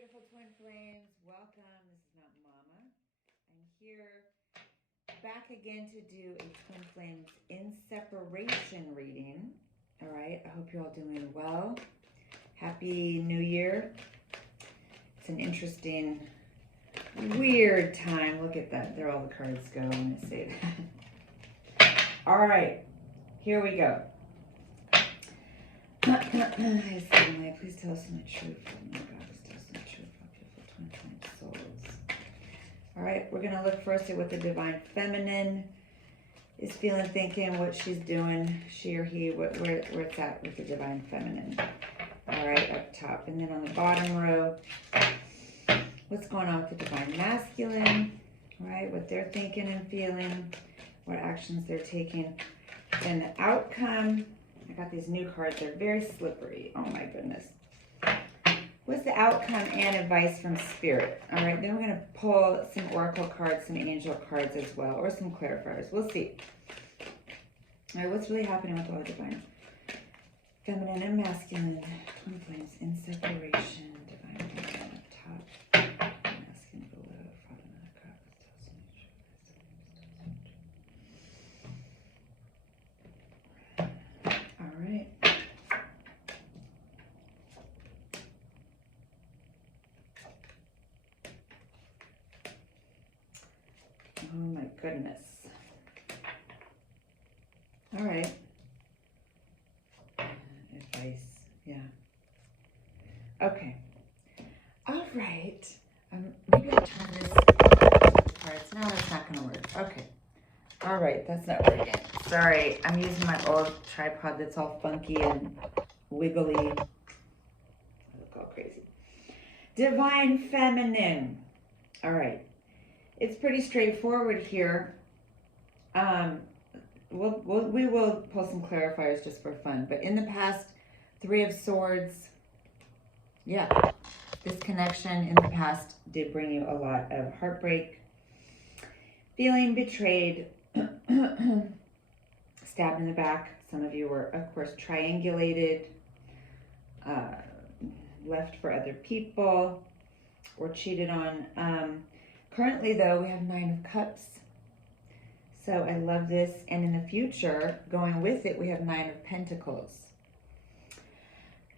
beautiful twin flames. Welcome. This is Mountain Mama. I'm here back again to do a twin flames in separation reading. All right. I hope you're all doing well. Happy New Year. It's an interesting, weird time. Look at that. There all the cards go when I say that. All right. Here we go. Please tell us the truth. Oh my God, please tell us the truth. How beautiful twin flame souls. All right, we're gonna look first at what the divine feminine is feeling, thinking, what she's doing, she or he, where it's at with the divine feminine. All right, up top, and then on the bottom row, what's going on with the divine masculine? All right, what they're thinking and feeling, what actions they're taking, and the outcome. I got these new cards. They're very slippery. Oh my goodness. What's the outcome and advice from Spirit? All right, then we're going to pull some oracle cards, some angel cards as well, or some clarifiers. We'll see. All right, what's really happening with all the divine feminine and masculine twin flames in separation? Divine feminine up top, masculine below. Father, Mother, God, please tell us the truth. All right. Oh my goodness. All right. Advice. Yeah. Okay. All right. Maybe I'll turn this cards. No, that's not going to work. Okay. All right. That's not working. Sorry. I'm using my old tripod that's all funky and wiggly. I look all crazy. Divine feminine. All right. It's pretty straightforward here. We will pull some clarifiers just for fun. But in the past, Three of Swords, yeah, this connection in the past did bring you a lot of heartbreak, feeling betrayed, stabbed in the back. Some of you were, of course, triangulated, left for other people, or cheated on. Currently, though, we have Nine of Cups. So I love this. And in the future, going with it, we have Nine of Pentacles.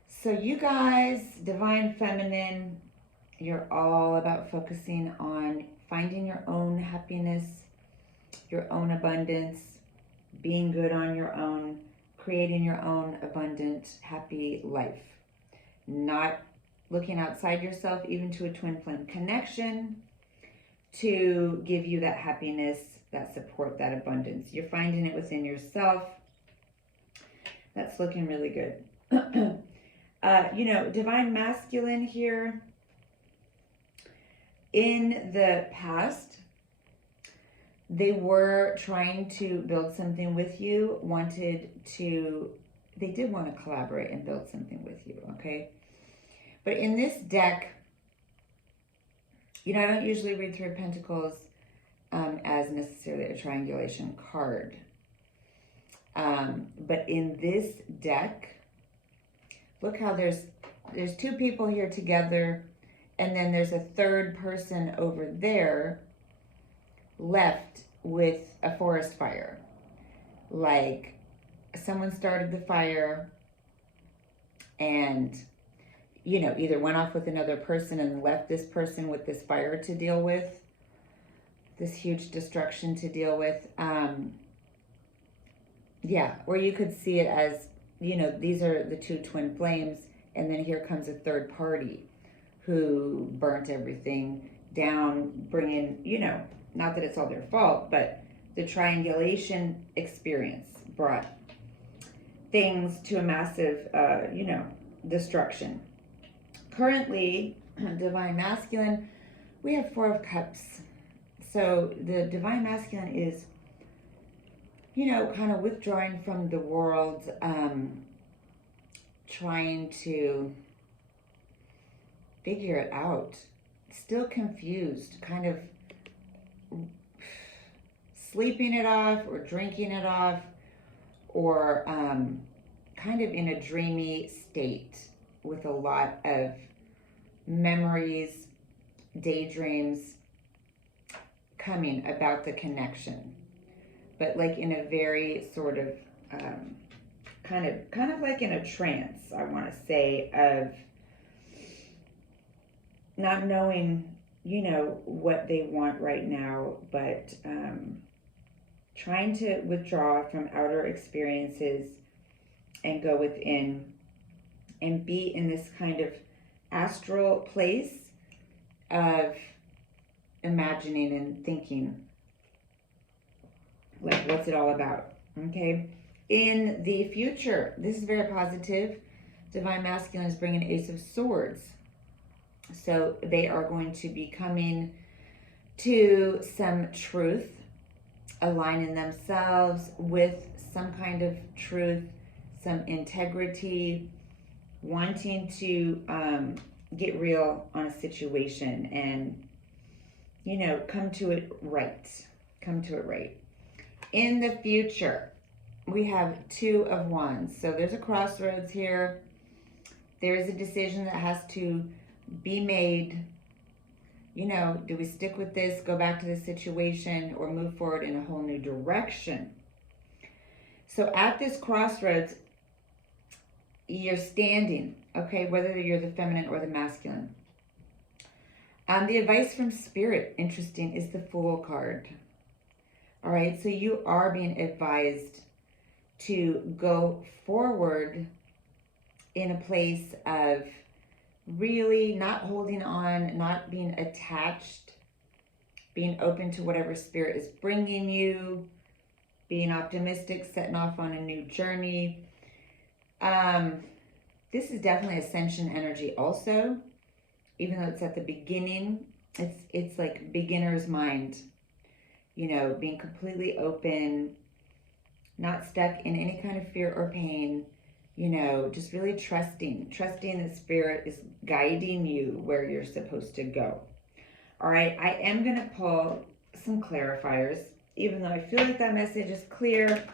So you guys, divine feminine, you're all about focusing on finding your own happiness, your own abundance, being good on your own, creating your own abundant, happy life. Not looking outside yourself, even to a twin flame connection, to give you that happiness, that support, that abundance. You're finding it within yourself. That's looking really good. Divine masculine here. In the past, they were trying to build something with you, they did want to collaborate and build something with you, okay? But in this deck, I don't usually read Three of Pentacles as necessarily a triangulation card. But in this deck, look how there's two people here together, and then there's a third person over there left with a forest fire. Like someone started the fire and either went off with another person and left this person with this fire to deal with, this huge destruction to deal with. Or you could see it as, these are the two twin flames, and then here comes a third party who burnt everything down, bringing, not that it's all their fault, but the triangulation experience brought things to a massive, destruction. Currently, divine masculine, we have Four of Cups. So the divine masculine is, kind of withdrawing from the world, trying to figure it out. Still confused, kind of sleeping it off or drinking it off, or kind of in a dreamy state with a lot of memories, daydreams coming about the connection, but like in a very sort of kind of like in a trance, I want to say, of not knowing, what they want right now, but trying to withdraw from outer experiences and go within and be in this kind of astral place of imagining and thinking, like, what's it all about? Okay. In the future, this is very positive. Divine Masculine is bringing Ace of Swords. So they are going to be coming to some truth, aligning themselves with some kind of truth, some integrity, wanting to get real on a situation and, come to it right. Come to it right. In the future, we have Two of Wands. So there's a crossroads here. There is a decision that has to be made. Do we stick with this, go back to the situation, or move forward in a whole new direction? So at this crossroads, you're standing, okay, whether you're the feminine or the masculine. The advice from Spirit, interesting, is the Fool card. All right, so you are being advised to go forward in a place of really not holding on, not being attached, being open to whatever Spirit is bringing you, being optimistic, setting off on a new journey. This is definitely ascension energy also, even though it's at the beginning. It's like beginner's mind, being completely open, not stuck in any kind of fear or pain, just really trusting that Spirit is guiding you where you're supposed to go. All right, I am going to pull some clarifiers, even though I feel like that message is clear.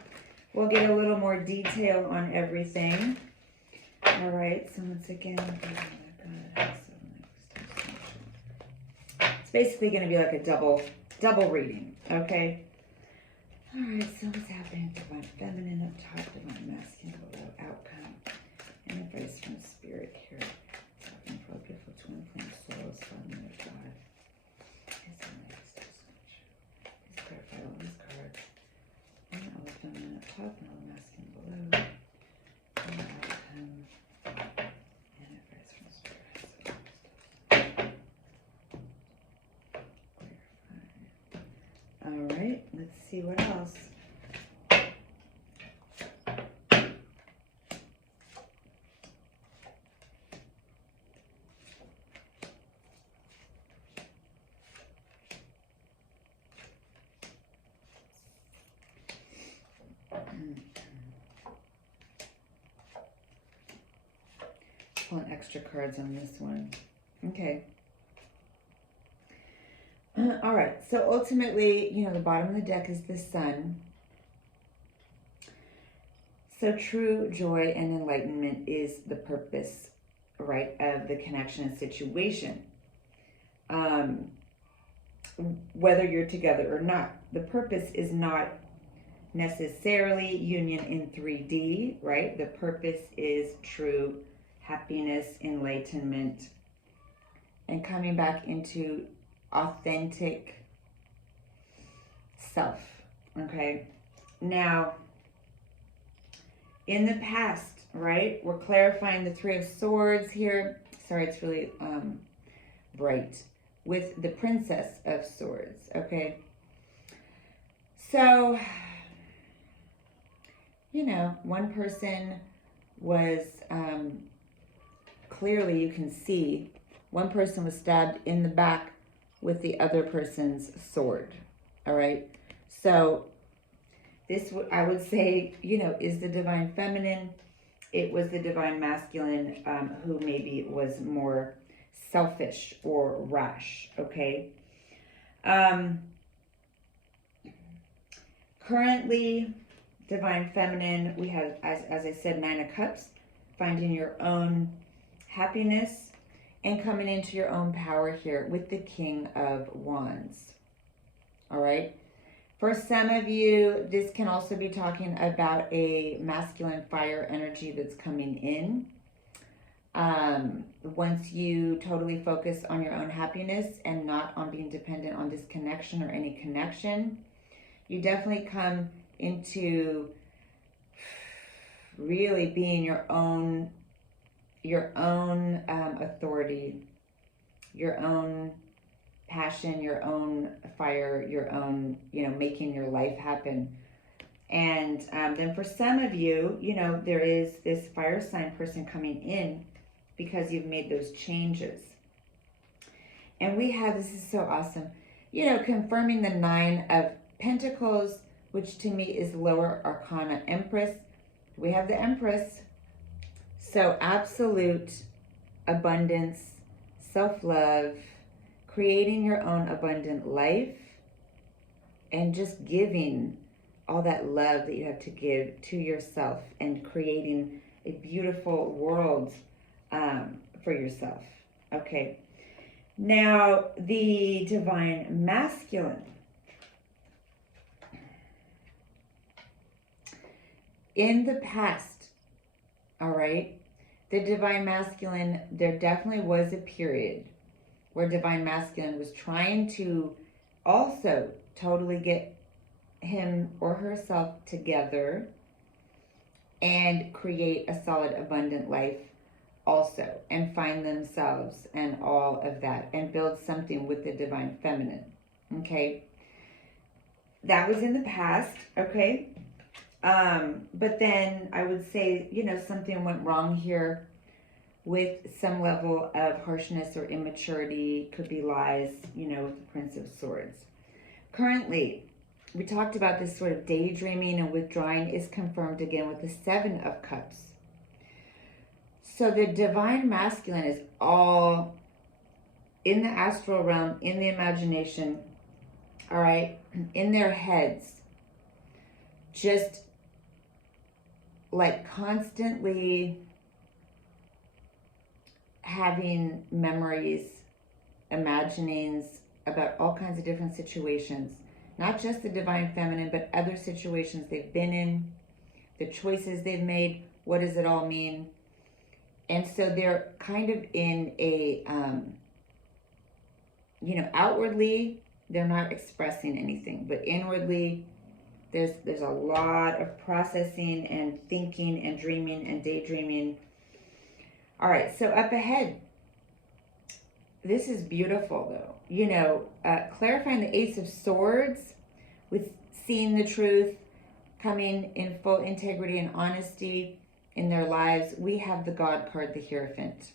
We'll get a little more detail on everything. All right, so once again, it's basically going to be like a double reading, okay? All right, so what's happening? Divine Feminine up top, Divine Masculine below, outcome, and advice from Spirit here. Talking for a beautiful twin flame souls, Father of God. Please clarify all these cards. And all the feminine up top and all the masculine below. And outcome, and advice from Spirit. All right, let's see what else. Pulling extra cards on this one. Okay. All right, so ultimately, the bottom of the deck is the Sun. So true joy and enlightenment is the purpose, right, of the connection and situation. Whether you're together or not, the purpose is not necessarily union in 3D, right? The purpose is true happiness, enlightenment, and coming back into authentic self, okay? Now, in the past, right, we're clarifying the Three of Swords here. Sorry, it's really bright. With the Princess of Swords, okay? So, one person was, clearly you can see, one person was stabbed in the back with the other person's sword, all right? So this, I would say, is the Divine Feminine. It was the Divine Masculine who maybe was more selfish or rash, okay? Currently, Divine Feminine, we have, as I said, Nine of Cups, finding your own happiness and coming into your own power here with the King of Wands. All right. For some of you, this can also be talking about a masculine fire energy that's coming in. Once you totally focus on your own happiness and not on being dependent on this connection or any connection, you definitely come into really being your own authority, your own passion, your own fire, your own, making your life happen. And then for some of you, there is this fire sign person coming in because you've made those changes. And we have, this is so awesome, confirming the 9 of Pentacles, which to me is lower arcana Empress. We have the Empress. So absolute abundance, self-love, creating your own abundant life, and just giving all that love that you have to give to yourself and creating a beautiful world for yourself. Okay. Now, the Divine Masculine. In the past, all right, the Divine Masculine, there definitely was a period where Divine Masculine was trying to also totally get him or herself together and create a solid, abundant life also, and find themselves and all of that, and build something with the Divine Feminine. Okay, that was in the past. Okay, but then I would say, something went wrong here with some level of harshness or immaturity. Could be lies, with the Prince of Swords. Currently, we talked about this sort of daydreaming and withdrawing is confirmed again with the 7 of Cups. So the Divine Masculine is all in the astral realm, in the imagination, all right, in their heads, just like constantly having memories, imaginings about all kinds of different situations, not just the Divine Feminine, but other situations they've been in, the choices they've made, what does it all mean? And so they're kind of in a, outwardly, they're not expressing anything, but inwardly, there's a lot of processing and thinking and dreaming and daydreaming. All right, so up ahead, this is beautiful though. Clarifying the Ace of Swords with seeing the truth, coming in full integrity and honesty in their lives. We have the God card, the Hierophant.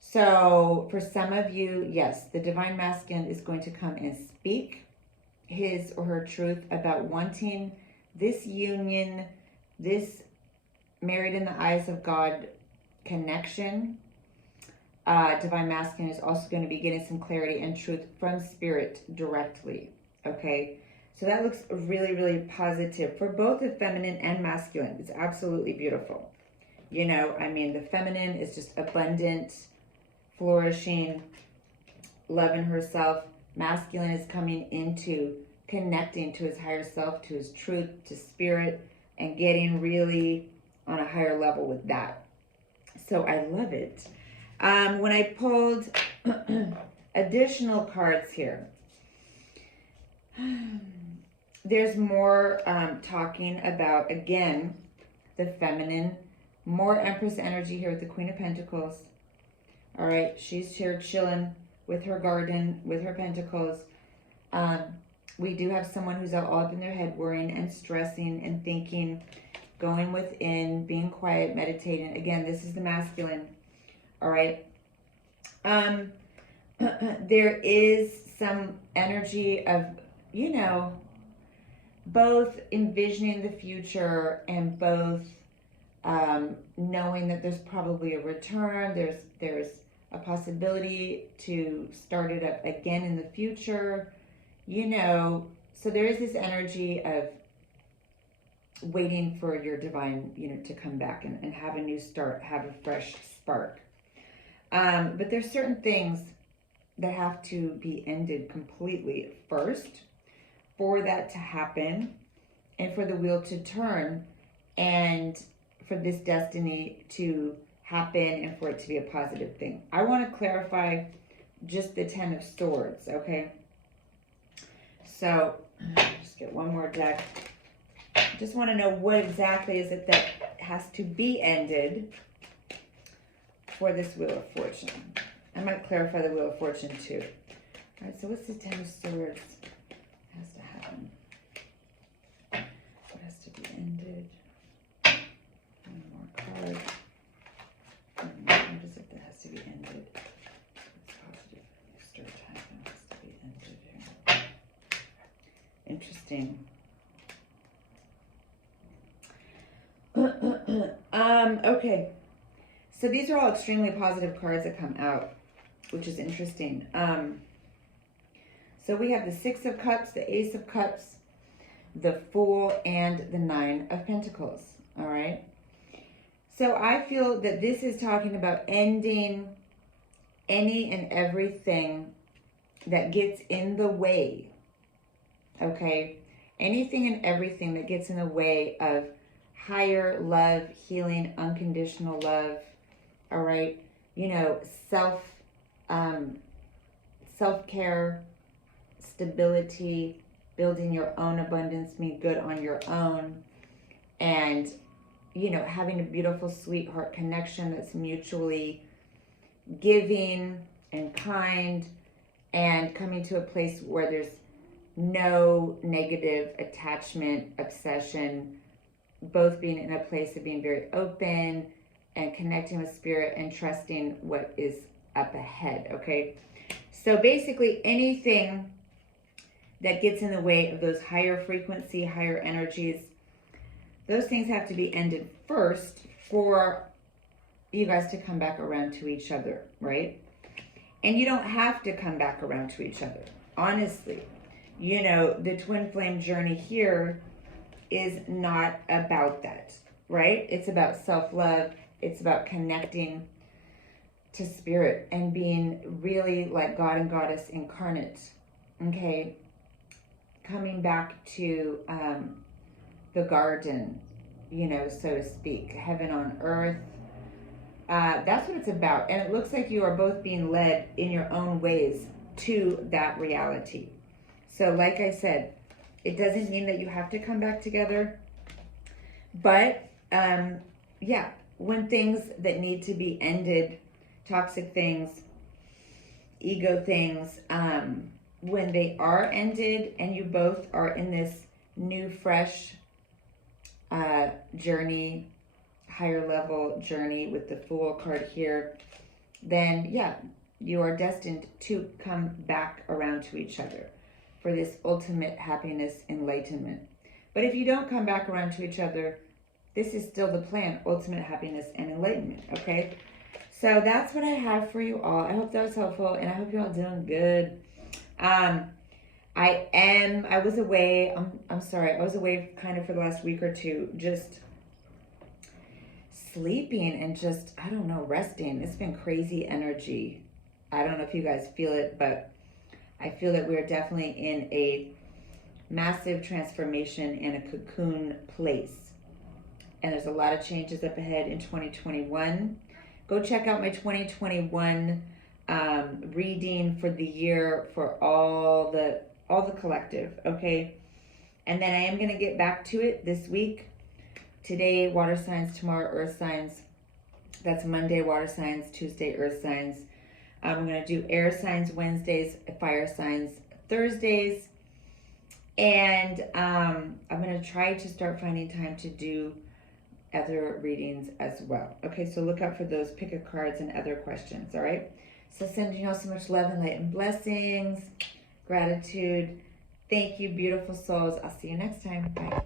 So for some of you, yes, the Divine Masculine is going to come and speak his or her truth about wanting this union, this married in the eyes of God connection. Divine Masculine is also going to be getting some clarity and truth from Spirit directly. Okay, so that looks really, really positive for both the feminine and masculine. It's absolutely beautiful. The feminine is just abundant, flourishing, loving herself. Masculine is coming into connecting to his higher self, to his truth, to Spirit, and getting really on a higher level with that. So I love it. When I pulled additional cards here, there's more talking about, again, the feminine, more Empress energy here with the Queen of Pentacles. All right, she's here chilling with her garden, with her pentacles. We do have someone who's all up in their head, worrying and stressing and thinking, going within, being quiet, meditating. Again, this is the masculine. All right. There is some energy of, both envisioning the future and both knowing that there's probably a return. There's a possibility to start it up again in the future, so there is this energy of waiting for your divine, to come back and have a new start, have a fresh spark. But there's certain things that have to be ended completely first for that to happen and for the wheel to turn and for this destiny to happen and for it to be a positive thing. I want to clarify just the 10 of Swords, okay? So, just get one more deck. Just want to know what exactly is it that has to be ended for this Wheel of Fortune. I might clarify the Wheel of Fortune too. All right, so what's the 10 of Swords has to happen? What has to be ended? One more card. What is it that has to be ended? It's positive. Start time has to be ended here. Interesting. Okay. So these are all extremely positive cards that come out, which is interesting. So we have the 6 of Cups, the Ace of Cups, the Fool, and the 9 of Pentacles. All right. So I feel that this is talking about ending any and everything that gets in the way. Okay. Anything and everything that gets in the way of higher love, healing, unconditional love. All right. You know, self-care, stability, building your own abundance, being good on your own, and, you know, having a beautiful sweetheart connection that's mutually giving and kind, and coming to a place where there's no negative attachment, obsession, both being in a place of being very open and connecting with spirit and trusting what is up ahead, okay? So basically anything that gets in the way of those higher frequency, higher energies, those things have to be ended first for you guys to come back around to each other, right? And you don't have to come back around to each other, honestly. You know, the twin flame journey here is not about that, right? It's about self-love. It's about connecting to spirit and being really like God and Goddess incarnate, okay? Coming back to the garden, you know, so to speak, heaven on earth. That's what it's about. And it looks like you are both being led in your own ways to that reality. So like I said, it doesn't mean that you have to come back together. But, yeah, when things that need to be ended, toxic things, ego things, when they are ended and you both are in this new, fresh journey, higher level journey with the Fool card here, then, yeah, you are destined to come back around to each other for this ultimate happiness, enlightenment. But if you don't come back around to each other, this is still the plan, ultimate happiness and enlightenment, okay? So that's what I have for you all. I hope that was helpful, and I hope you're all doing good. I was away, I'm sorry, I was away kind of for the last week or two, just sleeping and just, I don't know, resting. It's been crazy energy. I don't know if you guys feel it, but I feel that we're definitely in a massive transformation in a cocoon place. And there's a lot of changes up ahead in 2021. Go check out my 2021 reading for the year for all the collective, okay? And then I am going to get back to it this week. Today, water signs, tomorrow, earth signs. That's Monday, water signs, Tuesday, earth signs. I'm going to do air signs Wednesdays, fire signs Thursdays. And I'm going to try to start finding time to do other readings as well. Okay, so look out for those pick a cards and other questions, all right? So sending you all so much love and light and blessings, gratitude. Thank you, beautiful souls. I'll see you next time. Bye.